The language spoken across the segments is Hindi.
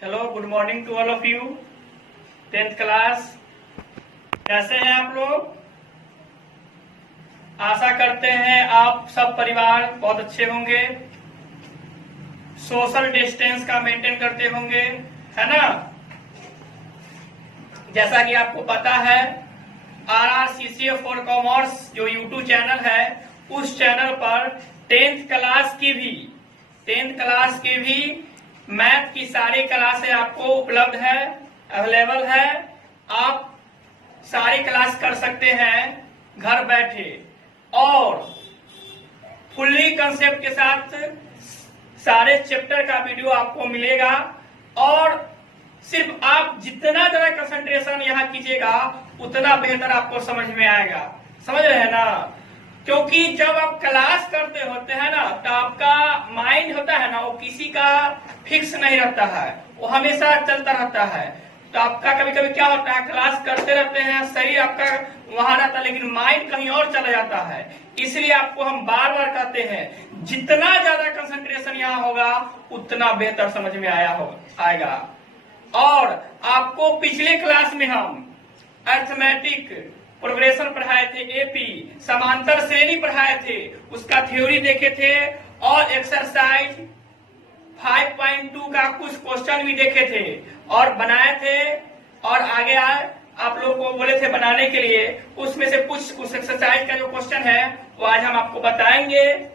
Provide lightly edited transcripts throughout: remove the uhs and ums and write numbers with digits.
Hello, good morning to all of you. 10th class, कैसे हैं आप लोग? आशा करते हैं आप सब परिवार बहुत अच्छे होंगे, सोशल डिस्टेंस का मेंटेन करते होंगे, है ना। जैसा कि आपको पता है, RRCCA फॉर कॉमर्स जो यूट्यूब चैनल है, उस चैनल पर 10th क्लास की भी मैथ की सारी क्लासें आपको उपलब्ध है, अवेलेबल है। आप सारी क्लास कर सकते हैं घर बैठे, और फुल्ली कंसेप्ट के साथ सारे चैप्टर का वीडियो आपको मिलेगा। और सिर्फ आप जितना ज्यादा कंसंट्रेशन यहाँ कीजिएगा उतना बेहतर आपको समझ में आएगा। समझ रहे हैं ना? क्योंकि जब आप क्लास करते होते हैं ना, तो आपका माइंड होता है ना, वो किसी का फिक्स नहीं रहता है, वो हमेशा चलता रहता है। तो आपका कभी कभी क्या होता है, क्लास करते रहते हैं, शरीर आपका वहां रहता है, लेकिन माइंड कहीं और चला जाता है। इसलिए आपको हम बार बार कहते हैं, जितना ज्यादा कंसंट्रेशन यहाँ होगा उतना बेहतर समझ में आएगा। और आपको पिछले क्लास में हम अर्थमेटिक प्रोग्रेशन पढ़ाए थे, एपी समांतर श्रेणी पढ़ाए थे, उसका थ्योरी देखे थे, और एक्सरसाइज 5.2 का कुछ क्वेश्चन भी देखे थे और बनाए थे। और आगे आप लोगों को बोले थे बनाने के लिए, उसमें से कुछ उस एक्सरसाइज का जो क्वेश्चन है वो आज हम आपको बताएंगे,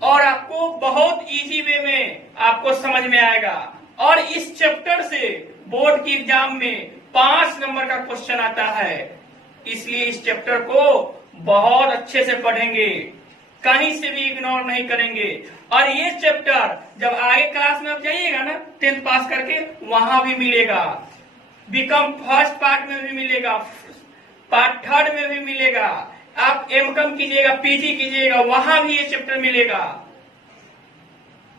और आपको बहुत इजी वे में आपको समझ में आएगा। और इस चैप्टर से बोर्ड की एग्जाम में 5 नंबर का क्वेश्चन आता है, इसलिए इस चैप्टर को बहुत अच्छे से पढ़ेंगे, कहीं से भी इग्नोर नहीं करेंगे। और ये चैप्टर जब आगे क्लास में आप जाइएगा ना, 10th पास करके, वहां भी मिलेगा, बीकॉम फर्स्ट पार्ट में भी मिलेगा, पार्ट थर्ड में भी मिलेगा, आप एमकॉम कीजिएगा, पीजी कीजिएगा, वहां भी ये चैप्टर मिलेगा।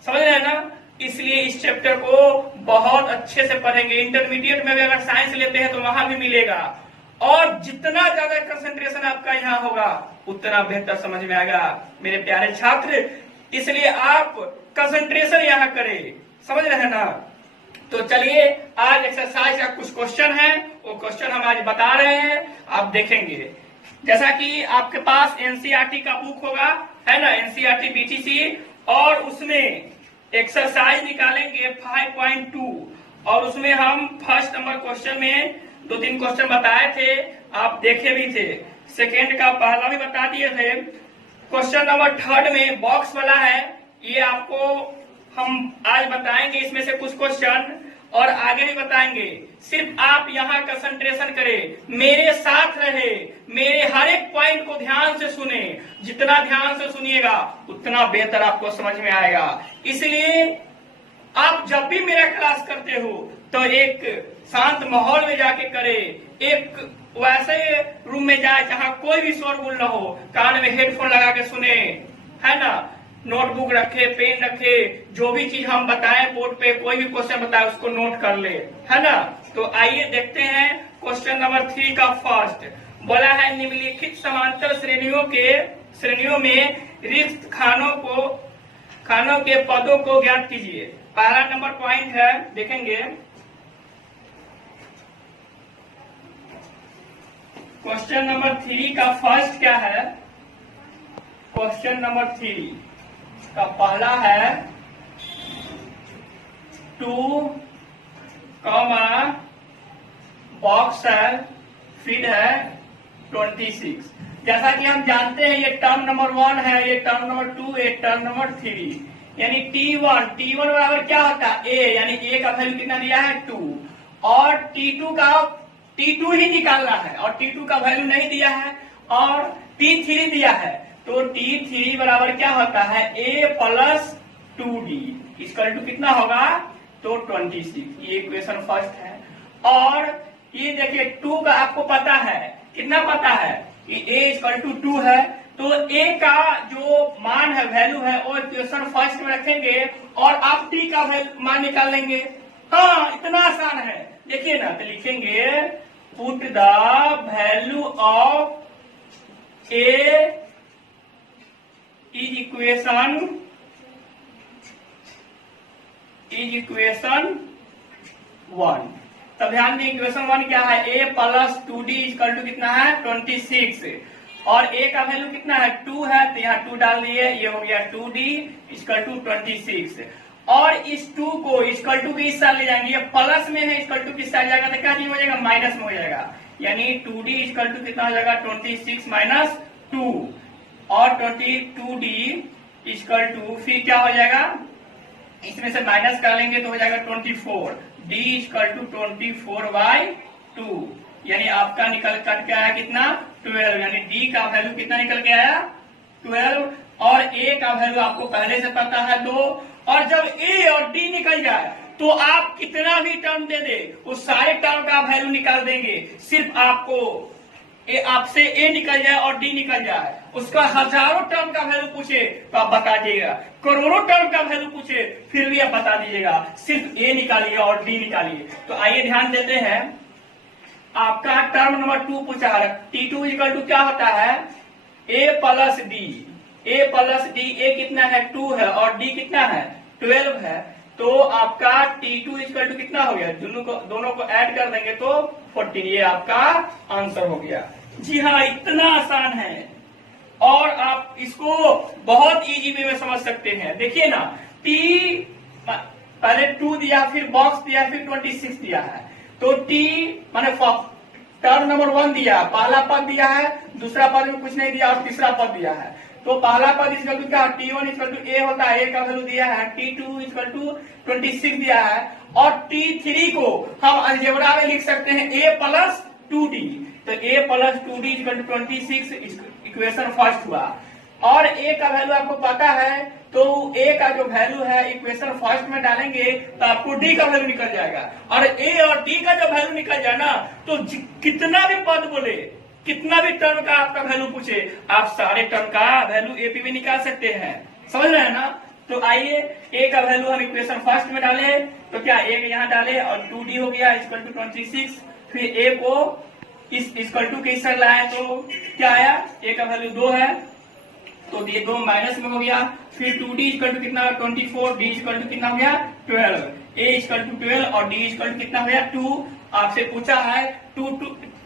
समझ रहे हैं ना? इसलिए इस चैप्टर को बहुत अच्छे से पढ़ेंगे। इंटरमीडिएट में भी अगर साइंस लेते हैं तो वहां भी मिलेगा, और जितना ज्यादा कंसंट्रेशन आपका यहाँ होगा उतना बेहतर समझ में आएगा मेरे प्यारे छात्र। इसलिए आप कंसंट्रेशन यहाँ करें। समझ रहे हैं ना? तो चलिए, आज एक्सरसाइज का कुछ क्वेश्चन है, वो क्वेश्चन हम आज बता रहे हैं, आप देखेंगे। जैसा कि आपके पास एनसीईआरटी का बुक होगा, है ना, एनसीईआरटी बीटीसी, और उसमें एक्सरसाइज निकालेंगे 5.2, और उसमें हम फर्स्ट नंबर क्वेश्चन में 2-3 क्वेश्चन बताए थे, आप देखे भी थे। सेकेंड का पहला भी बता दिए थे। क्वेश्चन नंबर थर्ड में बॉक्स वाला है, ये आपको हम आज बताएंगे, इसमें से कुछ क्वेश्चन, और आगे भी बताएंगे। सिर्फ आप यहाँ कंसंट्रेशन करें, मेरे साथ रहे, मेरे हर एक पॉइंट को ध्यान से सुने। जितना ध्यान से सुनिएगा उतना बेहतर आपको समझ में आएगा। इसलिए आप जब भी मेरा क्लास करते हो तो एक शांत माहौल में जाके करे, एक वैसे रूम में जाए जहां कोई भी शोरगुल न हो, कान में हेडफोन लगा के सुने, है ना, नोटबुक रखे, पेन रखे, जो भी चीज हम बताएं बोर्ड पे, कोई भी क्वेश्चन बताए उसको नोट कर ले, है ना। तो आइए देखते हैं क्वेश्चन नंबर 3 का फर्स्ट। बोला है, निम्नलिखित समांतर श्रेणियों में रिक्त खानों के पदों को ज्ञात कीजिए। पहला नंबर पॉइंट है, देखेंगे क्वेश्चन नंबर 3 का फर्स्ट क्या है। क्वेश्चन नंबर 3 का पहला है 2, बॉक्स है, फीड है 26। जैसा कि हम जानते हैं, ये टर्म नंबर 1 है, ये टर्म नंबर 2, ये टर्म नंबर 3, यानी T1 बराबर क्या होता है, A, यानी A का वैल्यू कितना दिया है 2, और T2 ही निकालना है, और T2 का वैल्यू नहीं दिया है, और T3 दिया है। तो T3 बराबर क्या होता है, A प्लस 2D, इसका टू कितना होगा, तो 26। ये इक्वेशन फर्स्ट है। और ये देखिए 2 का आपको पता है, कितना पता है कि A इक्वल टू 2 है, तो A का जो मान है, वैल्यू है, वो इक्वेशन फर्स्ट में रखेंगे, और आप T का मान निकाल लेंगे। हाँ, इतना आसान है। देखिए ना, तो लिखेंगे put the value of A is equation 1। तब ध्यान दें इक्वेशन 1 क्या है, a plus 2d equal to कितना है 26, और a का वैल्यू कितना है 2 है, तो यहाँ 2 डाल दिए, ये हो गया 2d इक्वल टू 26। और इस 2 को इक्वल टू के इस साइड ले जाएंगे, ये प्लस में है, इक्वल टू किस साइड जाएगा तो क्या चीज हो जाएगा, माइनस में हो जाएगा, यानी 2d इक्वल टू कितना हो जाएगा 26 माइनस 2, और 22d इक्वल टू फिर क्या हो जाएगा, इसमें से माइनस कर लेंगे तो हो जाएगा 24, d इक्वल टू 24/2, यानी आपका निकल कर के आया कितना 12, यानी d का वैल्यू कितना निकल के आया 12, और a का वैल्यू आपको पहले से पता है 2, और जब a और d निकल जाए तो आप कितना भी टर्म दे दे उस सारे टर्म का वैल्यू निकाल देंगे, सिर्फ आपको आपसे a निकल जाए और d निकल जाए, उसका हजारों टर्म का वैल्यू पूछे तो आप बता दीजिएगा, करोड़ों टर्म का वैल्यू पूछे फिर भी आप बता दीजिएगा, सिर्फ a निकालिए और d निकालिए। तो आइए ध्यान देते हैं, आपका टर्म नंबर 2 पूछा है, t2 इक्वल टू क्या होता है a plus d, a plus d, a कितना है 2 है और d कितना है 12 है, तो आपका t2 इक्वल टू कितना हो गया, दोनों को ऐड कर देंगे तो 14, ये आपका आंसर हो गया। जी हाँ, इतना आसान है और आप इसको बहुत इजी वे में समझ सकते हैं। देखिए ना, t पहले 2 दिया, फिर बॉक्स दिया, फिर 26 दिया है, तो t माने टर्म नंबर 1 दिया, पहला पद दिया है, दूसरा पद में कुछ नहीं दिया और तीसरा पद दिया है, तो पहला पद इक्वल टू क्या, t1 इक्वल टू a होता है, a का वैल्यू दिया है, t2 इक्वल टू 26 दिया है, और t3 को हम अलजेब्रा में लिख सकते हैं a प्लस 2d, तो a plus 2d equal to 26 equation first हुआ, और a का वैल्यू आपको पता है, तो a का जो वैल्यू है इक्वेशन फर्स्ट में डालेंगे तो आपको d का वैल्यू निकल जाएगा, और a और d का जब वैल्यू निकल जाए ना, तो कितना भी पद बोले, कितना भी टर्म का आपका वैल्यू पूछे, आप सारे टर्म का वैल्यू ए पी में निकाल सकते हैं, समझ रहे हैं ना। तो आइए a का वैल्यू हम इक्वेशन फर्स्ट में डाले, तो क्या a यहाँ डाले और 2d हो गया इक्वल टू 26, फिर a को इस इक्वल टू के इस साइड लाए तो क्या आया, a का वैल्यू 2 है, तो ये 2 माइनस में हो गया, फिर 2d इक्वल टू कितना 24, d इक्वल टू कितना हो गया 12, a इक्वल टू 12 और d इक्वल टू कितना हो गया 2। आपसे पूछा है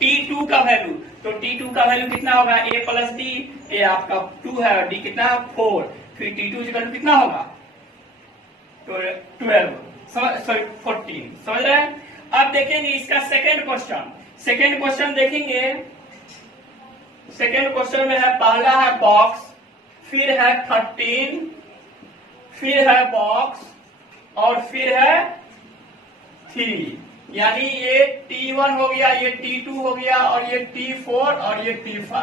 t2 का वैल्यू, तो t2 का वैल्यू कितना होगा a प्लस d, a आपका 2 है और d कितना 4, फिर t2 इक्वल टू कितना होगा तो 12 सॉरी 14, समझ रहे हैं। अब देखेंगे इसका सेकेंड क्वेश्चन देखेंगे, सेकेंड क्वेश्चन में है, पहला है बॉक्स, फिर है 13, फिर है बॉक्स और फिर है 3, यानी ये t1 हो गया, ये t2 हो गया और ये t4 और ये t5।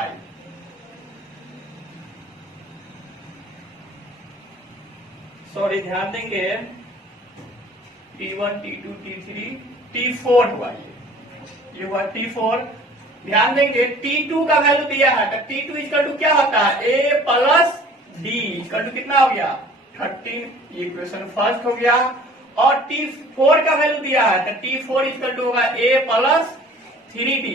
सॉरी ध्यान देंगे, t1 t2 t3 t4 हुआ, ये हुआ t4। ध्यान देंगे t2 का वैल्यू दिया है, तो t2 इक्वल टू क्या होता है a plus d equal to कितना हो गया 13, ये इक्वेशन फर्स्ट हो गया, और t4 का वैल्यू दिया है, तो t4 इक्वल टू होगा a plus 3d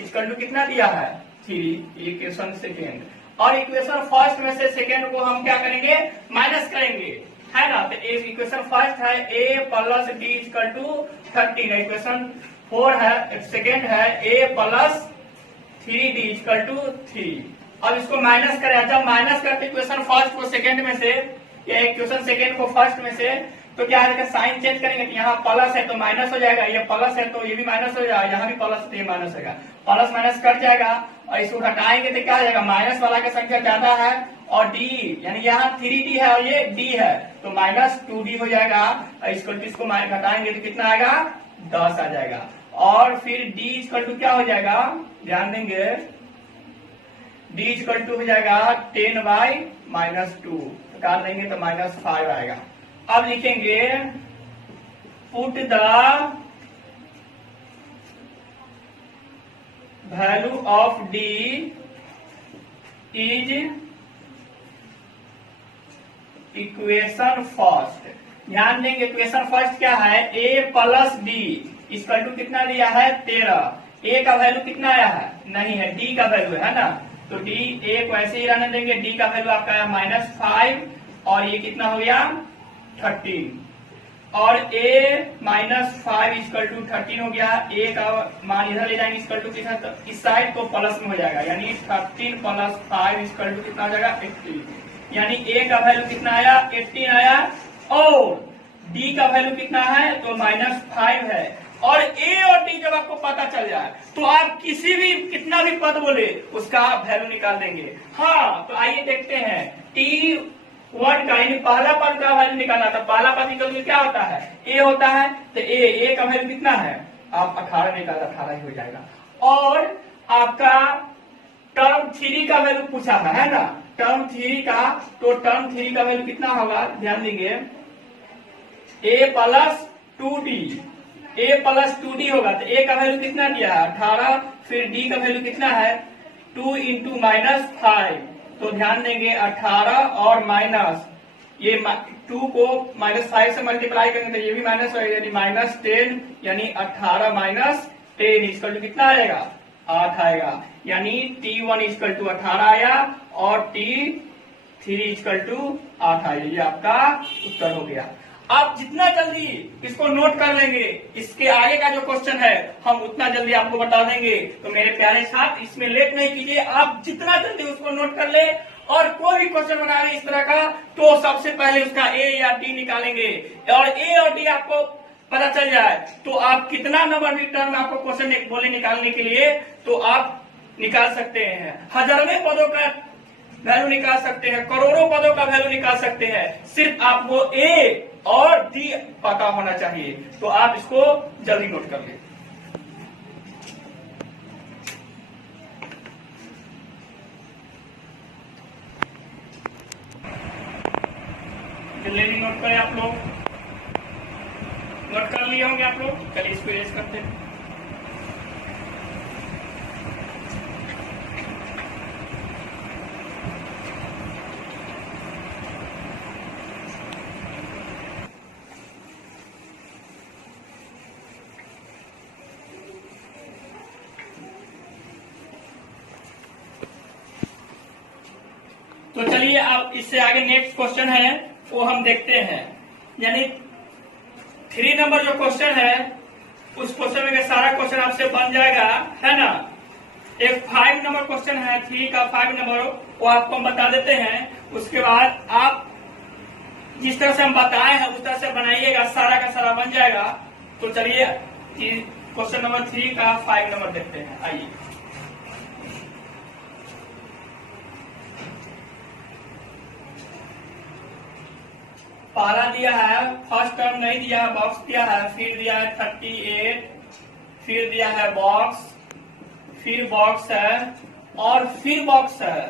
equal to कितना दिया है 3, इक्वेशन सेकेंड, और इक्वेशन फर्स्ट में से सेकेंड को हम क्या करेंगे माइनस करेंगे, है ना, तो इक्वेशन फर्स्ट है a plus d equal to 13, equation 4 है, सेकेंड है a plus 3d equal to 3। अब इसको माइनस करें, जब माइनस करते इक्वेशन फर्स्ट को सेकेंड में से या इक्वेशन सेकेंड को फर्स्ट में से, तो क्या है साइन चेंज करेंगे, तो यहाँ प्लस है तो माइनस हो जाएगा, ये प्लस है तो ये भी माइनस हो जाएगा, यहाँ भी प्लस तो ये माइनस होगा, प्लस माइनस कट जाएगा, और इसको घटाएंगे तो क्या हो जाएगा, माइनस वाला का संख्या ज्यादा है और d यानी यहाँ 3d है और ये d है, तो माइनस 2d हो जाएगा, और इसको घटाएंगे तो कितना आएगा 10 आ जाएगा, और फिर d इक्वल टू क्या हो जाएगा, ध्यान देंगे d इक्वल टू हो जाएगा 10/-2, काट देंगे तो -5 आएगा। अब लिखेंगे put the value of d is equation first. ध्यान देंगे इक्वेशन फर्स्ट क्या है, a plus d equal to कितना दिया है 13, a का वैल्यू कितना आया है नहीं है, d का वैल्यू है ना, तो d a को ऐसे ही रहने देंगे, d का वैल्यू आपका आया -5 और ये कितना हो गया 13, और a माइनस 5 इक्वल टू 13 हो गया। a का मान इधर ले जाएंगे इक्वल टू कितना, तो इस साइड को प्लस में हो जाएगा, यानी 13 प्लस 5 इक्वल टू कितना हो जाएगा 80, यानी a का वैल्यू कितना आया 18 आया, और d का वैल्यू कितना है तो -5 है। और a और d जब आपको पता चल जाए तो आप किसी भी कितना भी पद बोले उसका वैल्यू निकाल देंगे। हाँ, तो आइए देखते हैं t1 का यानी पहला पद का वैल्यू निकालना था। पहला पद निकल के क्या होता है a होता है, तो a का वैल्यू कितना है, आप 18 निकाल 18 ही हो जाएगा। और आपका टर्म 3 का वैल्यू पूछा है ना, टर्म 3 का, तो टर्म 3 का वैल्यू कितना होगा ध्यान देंगे, a plus 2d, a plus 2d होगा, तो a का वैल्यू कितना दिया है 18, फिर d का वैल्यू कितना है 2 इंटू -5, तो ध्यान देंगे 18 और माइनस ये 2 को -5 से मल्टीप्लाई करेंगे तो ये भी माइनस होगा, यानी -10, यानी 18 माइनस 10 इक्वल टू कितना आएगा 8 आएगा, यानी t1 इक्वल टू 18 आया और t3 इक्वल टू 8 आया। ये आपका उत्तर हो गया। आप जितना जल्दी इसको नोट कर लेंगे, इसके आगे का जो क्वेश्चन है हम उतना जल्दी आपको बता देंगे। तो मेरे प्यारे साथ इसमें लेट नहीं कीजिए, आप जितना जल्दी उसको नोट कर ले और कोई भी क्वेश्चन बना रहे इस तरह का तो सबसे पहले उसका ए या डी निकालेंगे, और ए और डी आपको पता चल जाए तो आप कितना नंबर भी टर्म आपको क्वेश्चन बोले निकालने के लिए तो आप निकाल सकते हैं। हजारों पदों का वैल्यू निकाल सकते हैं, करोड़ों पदों का वैल्यू निकाल सकते हैं, सिर्फ आपको ए और डी पता होना चाहिए। तो आप इसको जल्दी नोट कर लें। जल्दी नोट करें आप लोग, नोट कर लिए होंगे आप लोग। चलिए इसको इरेज करते हैं। तो चलिए अब इससे आगे नेक्स्ट क्वेश्चन है वो हम देखते हैं। यानी 3 नंबर जो क्वेश्चन है उस क्वेश्चन में सारा क्वेश्चन आपसे बन जाएगा, है ना। एक 5 नंबर क्वेश्चन है, 3 का 5 नंबर वो आपको हम बता देते हैं। उसके बाद आप जिस तरह से हम बताए हैं उस तरह से बनाइएगा, सारा का सारा बन जाएगा। तो चलिए क्वेश्चन नंबर 3 का 5 नंबर देखते हैं। आइए, पहला दिया है, फर्स्ट टर्म नहीं दिया है, बॉक्स दिया है, फिर दिया है 38, फिर दिया है बॉक्स, फिर बॉक्स है और फिर बॉक्स है,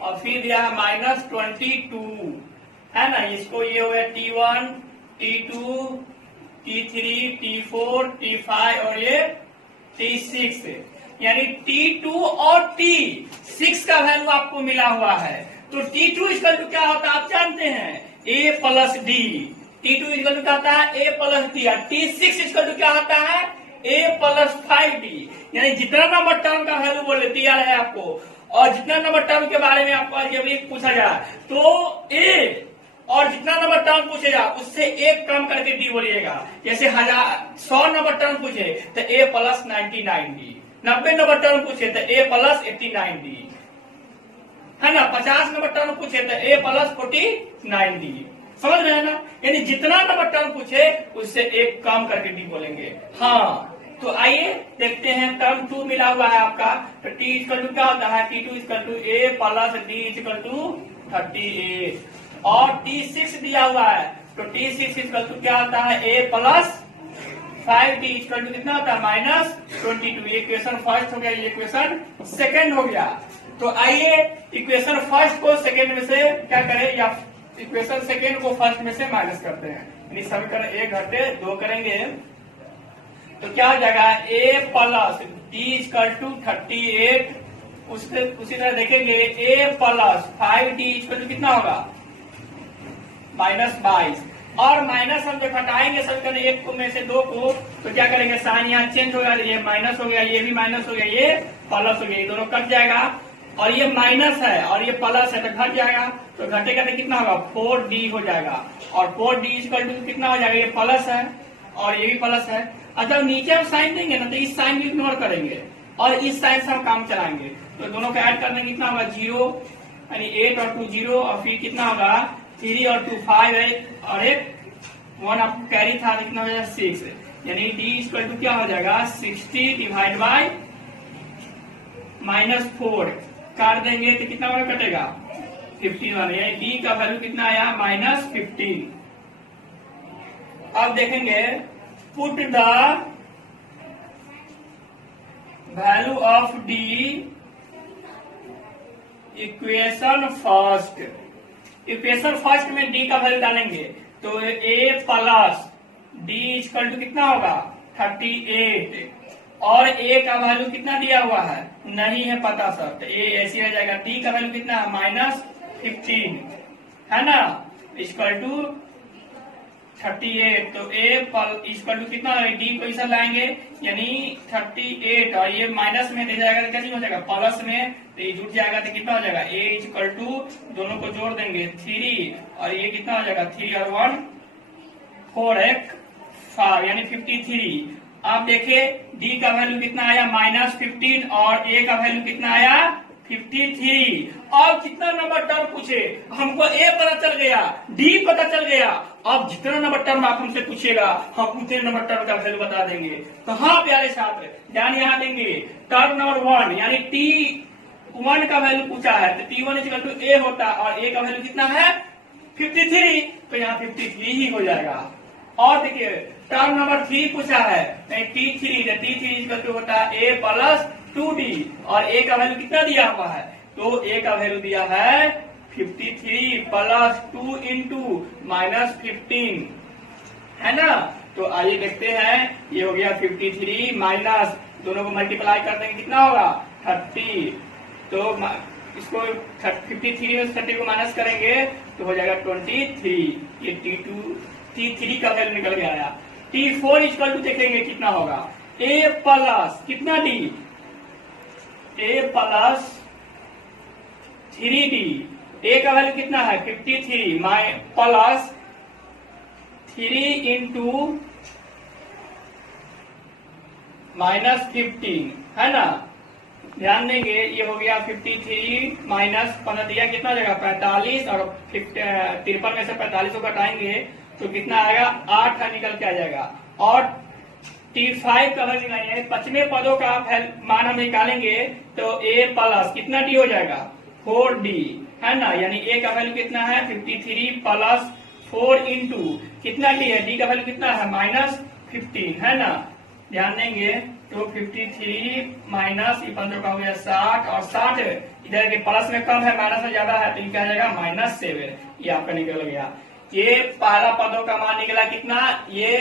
और फिर दिया है -22, है ना। इसको ये हो गया T1, T2, T3, T4, T5 और ये T6, यानी T2 और T6 का वैल्यू आपको मिला हुआ है। तो T2 इसका जो क्या होता है आप जानते हैं, A plus D, T2 equal to क्या होता है A plus D, T6 equal to क्या होता है A प्लस 5D। यानी जितना नंबर टर्म का वैल्यू बोले दिया है आपको, और जितना नंबर टर्म के बारे में आपको अलजेब्रिक पूछा जाए तो A, और जितना नंबर टर्म पूछेगा उससे एक कम करके डी बोलिएगा। जैसे 100 नंबर टर्म पूछे तो A plus 99D, 90 number term पूछे तो A प्लस 89D, है ना। 50 नंबर टर्म पूछे तो A प्लस 49D, समझ रहे हैं ना। यानी जितना नंबर टर्म पूछे उससे एक कम करके डी बोलेंगे। हाँ, तो आइए देखते हैं। टर्म 2 मिला हुआ है आपका, तो T इक्वल टू क्या होता है, T2 equal to A plus D equal to 38, और T6 दिया हुआ है, तो T6 इक्वल टू क्या होता है A plus 5D equal to कितना होता है -22। ये इक्वेशन फर्स्ट हो गया, ये इक्वेशन सेकेंड हो गया। तो आइए इक्वेशन फर्स्ट को सेकेंड में से क्या करें, या इक्वेशन सेकेंड को फर्स्ट में से माइनस करते हैं, यानी समीकरण 1 घटे 2 करेंगे तो क्या हो जाएगा A plus D equal to 38, उसी तरह देखेंगे A plus 5D equal to कितना होगा -22, और माइनस हम जब हटाएंगे समीकरण 1 को में से 2 को तो क्या करेंगे, साइन यहाँ चेंज हो गया, ये माइनस हो गया, ये भी माइनस हो गया, ये प्लस हो गया, ये दोनों कट जाएगा। और ये माइनस है और ये प्लस है तो घट जाएगा, तो घटेगा तो कितना होगा 4d हो जाएगा, और 4d इक्वल टू कितना हो जाएगा, ये प्लस है और ये भी प्लस है। अच्छा नीचे हम साइन देंगे ना तो इस साइन भी इग्नोर करेंगे और इस साइन से हम काम चलाएंगे, तो दोनों को ऐड करने कितना होगा 0, यानी 8 और 2 0, और फिर कितना होगा 3 और 2 5 है और एक 1 आपको कैरी था, कितना हो जाएगा 6, यानी d इक्वल टू क्या हो जाएगा 60 डिवाइड बाय -4, काट देंगे तो कितना बड़ा कटेगा 15 वाला, यानी d का वैल्यू कितना आया -15। अब देखेंगे put the value of d equation first. Equation first में d का वैल्यू डालेंगे तो a plus d equal to कितना होगा 38, और a का वैल्यू कितना दिया हुआ है नहीं है पता सर, तो a ऐसे हो जाएगा, d का वैल्यू कितना है -15 है ना, इक्वल टू 38, तो a इक्वल टू कितना है d को इधर लाएंगे यानी 38, और ये माइनस में दे जाएगा तो कैसे हो जाएगा प्लस में, तो ये जुट जाएगा तो कितना हो जाएगा a इक्वल टू दोनों को जोड़ देंगे 3, और ये कितना हो जाएगा 3 और 1 4 एक 5 यानी 53। आप देखिए d का वैल्यू कितना आया -15 और a का वैल्यू कितना आया 53। अब कितना नंबर टर्म पूछे, हमको a पता चल गया, d पता चल गया, अब जितना नंबर टर्म आप हमसे पूछेगा हम उतने नंबर टर्म का वैल्यू बता देंगे। तो हाँ प्यारे छात्र ध्यान यहाँ देंगे, टर्म नंबर 1 यानी t1 का वैल्यू पूछा है तो t1 इक्वल टू a होता है, और a का वैल्यू कितना है 53, तो यहाँ 53 ही हो जाएगा। और देखिए टर्म नंबर 3 पूछा है t3, तो t3 इक्वल टू होता है a प्लस 2d, और a का वैल्यू कितना दिया हुआ है, तो a का वैल्यू दिया है 53 प्लस 2 इंटू -15 है ना। तो आइए देखते हैं, ये हो गया 53 माइनस दोनों को मल्टीप्लाई कर देंगे कितना होगा 30, तो इसको 53 में 30 को माइनस करेंगे तो हो जाएगा 23, ये t3 का वैल्यू निकल के आया। t4 इक्वल टू देखेंगे कितना होगा a प्लस कितना d, a plus 3d, a का वैल्यू कितना है 53 प्लस 3 इंटू -15 है ना। ध्यान देंगे ये हो गया 53 माइनस 15 दिया कितना हो जाएगा 45, और 53 में से 45 को घटाएंगे तो कितना आएगा 8 निकल के आ जाएगा, और t5 का वैल्यू निकालेंगे, 25वें पदों का मान हम निकालेंगे तो a प्लस कितना d हो जाएगा 4d है ना, यानी a का वैल्यू कितना है 53 प्लस 4 इंटू कितना d है, d का वैल्यू कितना है -15 है ना। ध्यान देंगे तो 53 माइनस 15 का हो गया 60, और 60 इधर के प्लस में कम है माइनस में ज्यादा है तो ये क्या जाएगा -7, ये आपका निकल गया। ये पहला पदों का मान निकला कितना, ये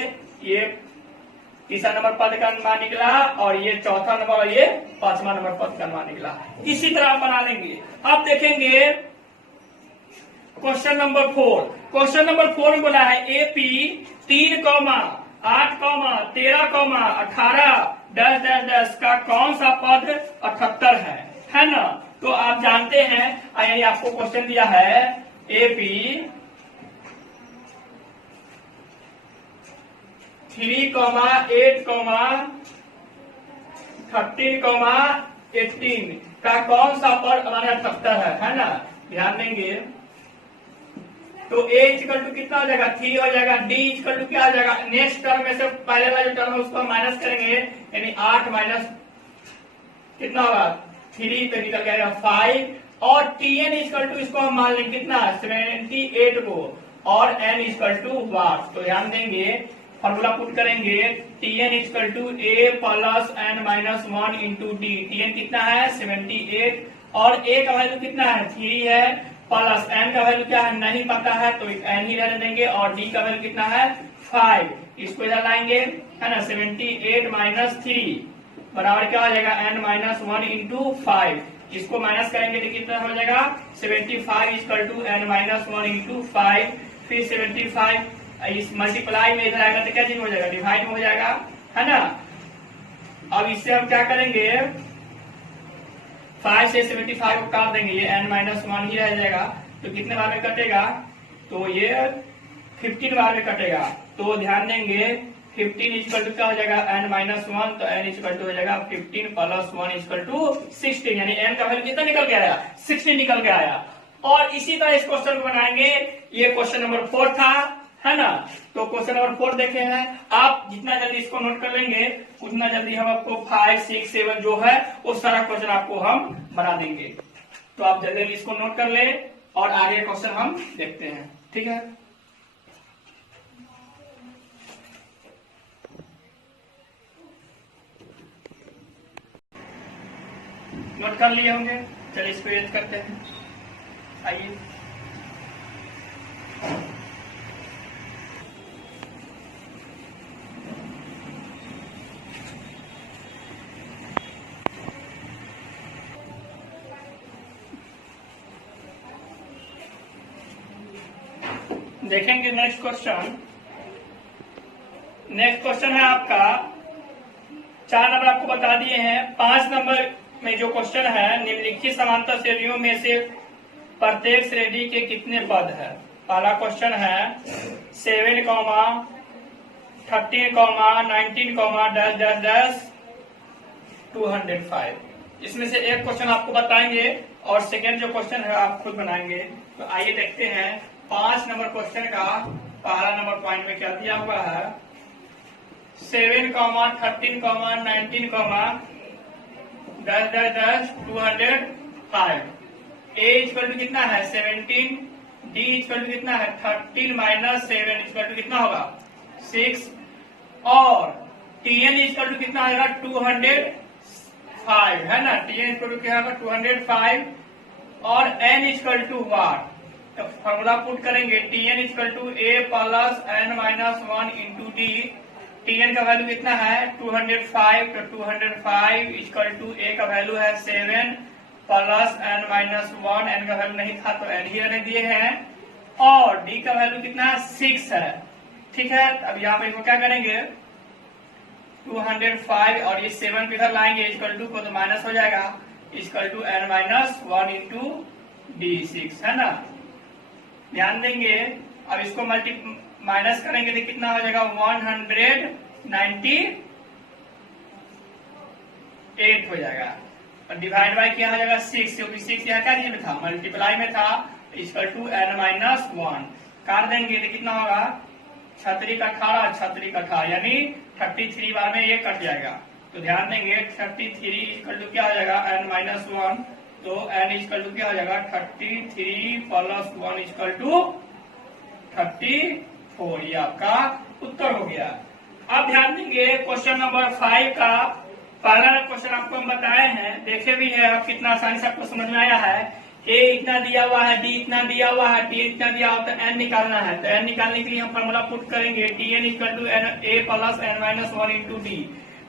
तीसरा नंबर पद का मान निकला, और ये चौथा नंबर और ये 5वां नंबर पद का मान निकला। इसी तरह आप बना लेंगे। अब देखेंगे क्वेश्चन नंबर 4। क्वेश्चन नंबर 4 में बोला है एपी 3, 8, 13, 18 डैश डैश डैश का कौन सा पद 78 है ना। तो आप जानते हैं यानी आपको क्वेश्चन दिया है एपी 3, 8, 13, 18 का कौन सा पद हमारे 78 है ना। ध्यान देंगे तो a इक्वल टू कितना हो जाएगा 3 हो जाएगा, d इक्वल टू क्या हो जाएगा, नेक्स्ट टर्म में से पहले वाले टर्म है उसको माइनस करेंगे यानी 8 माइनस कितना होगा 3 तो निकल जाएगा 5, और tn इक्वल टू इसको हम मान लेंगे कितना 78 को, और n इक्वल टू वाट। तो ध्यान देंगे फॉर्मूला पुट करेंगे tn equal to a plus n minus 1 into d, tn कितना है 78, और a का वैल्यू कितना है 3 है, प्लस n का वैल्यू क्या है नहीं पता है तो n ही रहने देंगे, और d का वैल्यू कितना है 5, इसको इधर लाएंगे है ना 78 माइनस 3 बराबर क्या हो जाएगा n माइनस 1 इंटू 5, इसको माइनस करेंगे तो कितना हो जाएगा 75 equal to n minus 1 into 5, फिर 75 इस मल्टीप्लाई में इधर आएगा तो क्या चीज हो जाएगा डिवाइड हो जाएगा है ना। अब इससे हम क्या करेंगे 5 से 75 को काट देंगे, ये n-1 ही रह जाएगा। तो कितने बार में कटेगा, तो ये 15 बार में कटेगा। तो ध्यान देंगे 15 इक्वल टू क्या हो जाएगा, n-1, तो n इक्वल टू हो जाएगा 15 प्लस 1 इक्वल टू 16, यानी n का वैल्यू कितना निकल के आया, 16 निकल के आया। और इसी तरह इस क्वेश्चन को बनाएंगे। ये क्वेश्चन नंबर 4 था, है ना। तो क्वेश्चन नंबर 4 देखे हैं आप। जितना जल्दी इसको नोट कर लेंगे उतना जल्दी हम आपको 5, 6, 7 जो है वो सारा क्वेश्चन आपको हम बना देंगे। तो आप जल्दी जल्दी इसको नोट कर ले और आगे क्वेश्चन हम देखते हैं, ठीक है। नोट कर लिए होंगे, चलिए इसको यूज करते हैं। आइए देखेंगे नेक्स्ट क्वेश्चन। नेक्स्ट क्वेश्चन है आपका 4 नंबर आपको बता दिए हैं। 5 नंबर में जो क्वेश्चन है, निम्नलिखित समांतर श्रेणियों में से प्रत्येक श्रेणी के कितने पद है। पहला क्वेश्चन है 7, 13, 19, -205। इसमें से एक क्वेश्चन आपको बताएंगे और सेकेंड जो क्वेश्चन है आप खुद बनाएंगे। तो आइए देखते हैं 5 नंबर क्वेश्चन का पहला नंबर पॉइंट में क्या दिया हुआ है। 7, 13, 19, 205। ए इक्वल टू कितना है 17, डी इक्वल टू कितना है 13 माइनस 7 इक्वल टू कितना होगा 6, और टीएन इक्वल टू कितना आएगा 205, है ना। टीएन इक्वल टू क्या होगा 205, और एन इक्वल टू वाट, तो फॉर्मूला पुट करेंगे T N equal to A plus n-1 into D. T N का वैल्यू कितना है 205, तो 205 इक्वल टू ए का वैल्यू है 7 प्लस n-1, एन का वैल्यू नहीं था तो एन ही रहने दिए हैं, और डी का वैल्यू कितना है 6 है, ठीक है। अब यहाँ पे इसको क्या करेंगे 205 और ये 7 इधर लाएंगे इक्वल टू को, तो माइनस हो जाएगा equal to n-1 into D 6, है ना। ध्यान देंगे अब इसको माइनस करेंगे तो कितना हो जाएगा 198 हो जाएगा, और डिवाइड बाय क्या हो जाएगा 6, क्योंकि 6 यहाँ क्या में था मल्टीप्लाई में था, इक्वल टू n-1 काट देंगे तो कितना होगा 36 का 18 यानी 33 बार में ये कट जाएगा। तो ध्यान देंगे 33 इक्वल टू क्या हो जाएगा n-1, तो n इक्वल टू क्या हो जाएगा 33 प्लस 1 इक्वल टू 34, ये आपका उत्तर हो गया। अब ध्यान देंगे क्वेश्चन नंबर 5 का पहला क्वेश्चन आपको हम बताए हैं, देखे भी है आप कितना आसानी से आपको समझ में आया है। ए इतना दिया हुआ है, डी इतना दिया हुआ है, टी इतना दिया हुआ, तो एन निकालना है। तो एन निकालने के लिए हम फॉर्मूला पुट करेंगे T N equal to A plus n-1 into D.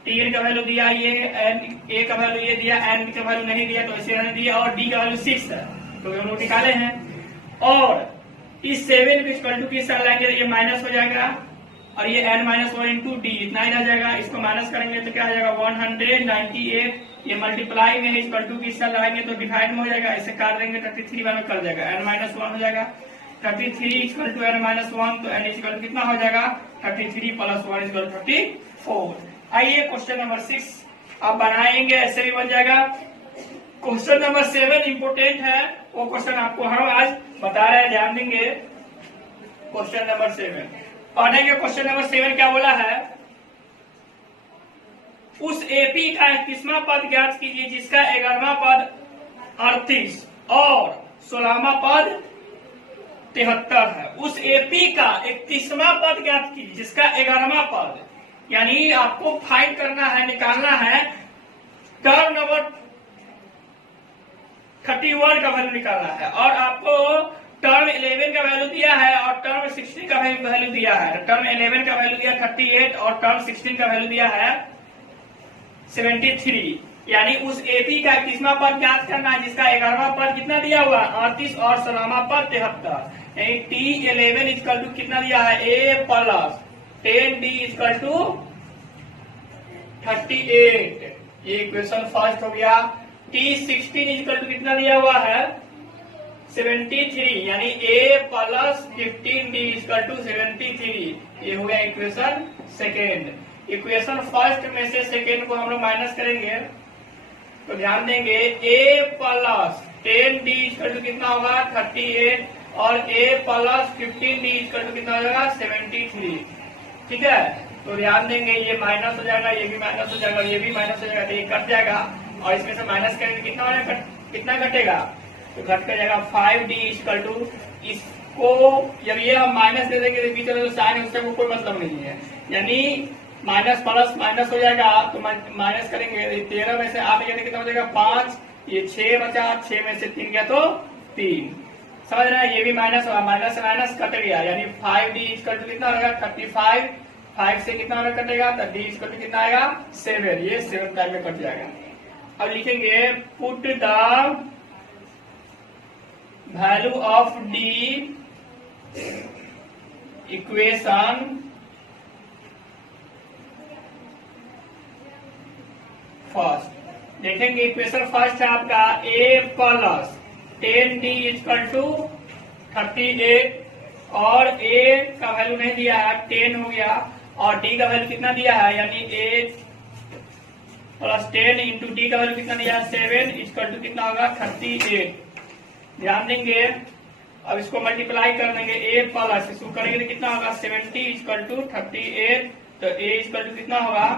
T N का वैल्यू दिया ये, एन ए का वैल्यू ये दिया, एन का वैल्यू नहीं दिया तो इसे रहने दिया, और डी का वैल्यू 6 है तो हम लोग निकाले हैं। और इस 7 को इक्वल टू किस साइड लाएंगे तो ये माइनस हो जाएगा, और ये n-1 इंटू डी इतना ही रह जाएगा। इसको माइनस करेंगे तो क्या हो जाएगा 198, ये मल्टीप्लाई में इक्वल टू किस साइड लाएंगे तो डिवाइड में हो जाएगा, इसे काट देंगे 33 बार में कर जाएगा, n-1 हो जाएगा 33 इक्वल टू n-1, तो n इक्वल टू कितना हो जाएगा 33 प्लस 1 इक्वल 34। आइए क्वेश्चन नंबर 6 आप बनाएंगे, ऐसे भी बन जाएगा। क्वेश्चन नंबर 7 इंपोर्टेंट है, वो क्वेश्चन आपको हम आज बता रहे हैं, ध्यान देंगे। क्वेश्चन नंबर 7 पढ़ेंगे। क्वेश्चन नंबर 7 क्या बोला है, उस एपी का 31वां पद ज्ञात कीजिए जिसका 11वां पद 38 और 16वां पद 73 है। उस एपी का 31वां पद ज्ञात कीजिए जिसका 11वां पद, यानी आपको फाइंड करना है, निकालना है टर्म नंबर 31 का वैल्यू निकालना है, और आपको टर्म 11 का वैल्यू दिया है और टर्म 16 का वैल्यू दिया है। टर्म 11 का वैल्यू दिया 38 और टर्म 16 का वैल्यू दिया है 73, यानी उस एपी का 31वां पद ज्ञात करना है जिसका 11वां पद कितना दिया हुआ 38 और 16वां पद 73, यानी T11 इक्वल टू कितना दिया है A plus 10D equal to 38। ये इक्वेशन फर्स्ट हो गया। T16 इक्वल टू कितना दिया हुआ है 73, यानी A plus 15D equal to 73। ये हो गया इक्वेशन सेकेंड। इक्वेशन फर्स्ट में से सेकेंड को हम लोग माइनस करेंगे तो ध्यान देंगे A plus 10D equal to कितना होगा 38 और A plus 15D equal to कितना हो जाएगा 73। ठीक है, तो ध्यान देंगे ये माइनस हो जाएगा, ये भी माइनस हो जाएगा, ये भी माइनस हो जाएगा, तो ये कट जाएगा और इसमें से माइनस करेंगे कितना हो जाएगा, कितना घटेगा, तो घट कर जाएगा 5D इक्वल टू, इसको जब ये हम माइनस दे देंगे तो बीच में जो साइन उससे कोई मतलब नहीं है, यानी माइनस प्लस माइनस हो जाएगा तो माइनस करेंगे 13 में से 8 गया तो कितना हो जाएगा 5, ये 6 बचा, 6 में से 3 गया तो 3। समझ रहे हैं, ये भी माइनस होगा, माइनस से माइनस कट गया, यानी 5D इक्वल टू कितना होगा 35, 5 से कितना होगा कटेगा तो D इक्वल टू कितना आएगा 7, ये 7 टाइम में कट जाएगा। अब लिखेंगे put the value of D equation first. देखेंगे इक्वेशन फर्स्ट है आपका A plus 10D equal to 38 और A का वैल्यू नहीं दिया है 10 हो गया और D का वैल्यू कितना दिया है, यानी A प्लस 10 इंटू D का वैल्यू कितना दिया है 7 इक्वल टू कितना होगा 38। ध्यान देंगे, अब इसको मल्टीप्लाई कर देंगे A प्लस इसको करेंगे तो कितना होगा 70 इक्वल टू 38, तो A इक्वल टू कितना होगा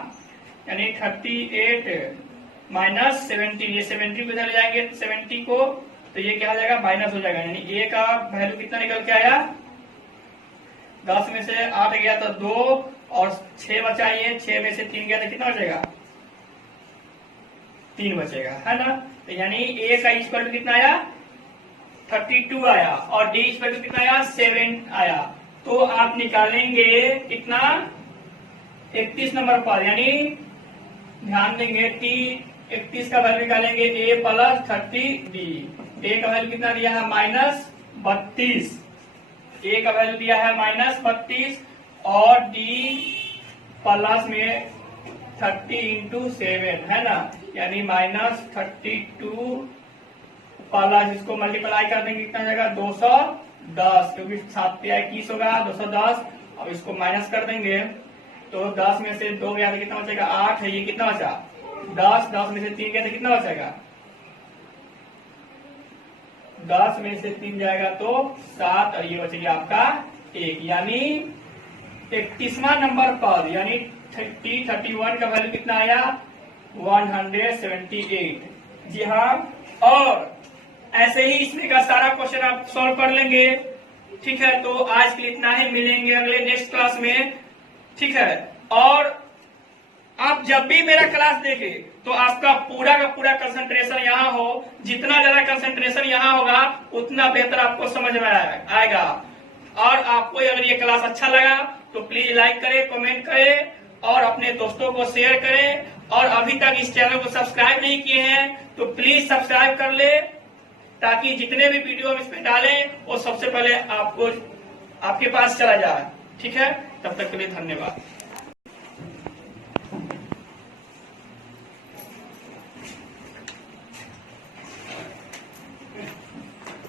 यानी 38 माइनस 70, ये 70 को इधर जाएंगे 70 को तो ये क्या हो जाएगा माइनस हो जाएगा, यानी A का वैल्यू कितना निकल के आया 10 में से 8 गया तो 2 और 6 बचा, ये 6 में से 3 गया तो कितना बचेगा 3 बचेगा, है ना। तो यानी A का इक्वल टू कितना आया 32 आया और D इक्वल टू कितना आया 7 आया, तो आप निकालेंगे कितना 31 नंबर पर, यानी ध्यान देंगे T31 का वैल्यू निकालेंगे A प्लस 30D। A का वैल्यू कितना दिया है -32, A का वैल्यू दिया है -32 और D प्लस में 30 इंटू 7 है ना, यानी -32 प्लस इसको मल्टीप्लाई कर देंगे कितना जाएगा 210, क्योंकि 7 या 21 होगा 210। अब इसको माइनस कर देंगे तो 10 में से 2 गया तो कितना बचेगा 8 है, ये कितना बचा 10, 10 में से 3 गया तो कितना बचेगा 10 में से 3 जाएगा तो 7 और ये बचेगा आपका 1, यानी 31वां नंबर पर, यानी T31 का वैल्यू कितना आया 178। जी हाँ, और ऐसे ही इसमें का सारा क्वेश्चन आप सॉल्व कर लेंगे। ठीक है, तो आज के लिए इतना ही, मिलेंगे अगले नेक्स्ट क्लास में। ठीक है, और आप जब भी मेरा क्लास देखें तो आपका पूरा का पूरा कंसंट्रेशन यहाँ हो, जितना ज्यादा कंसंट्रेशन यहाँ होगा उतना बेहतर आपको समझ में आएगा। और आपको अगर ये क्लास अच्छा लगा तो प्लीज लाइक करें, कमेंट करें और अपने दोस्तों को शेयर करें, और अभी तक इस चैनल को सब्सक्राइब नहीं किए हैं तो प्लीज सब्सक्राइब कर ले, ताकि जितने भी वीडियो हम इसमें डालें वो सबसे पहले आपको आपके पास चला जाए। ठीक है, तब तक के लिए धन्यवाद।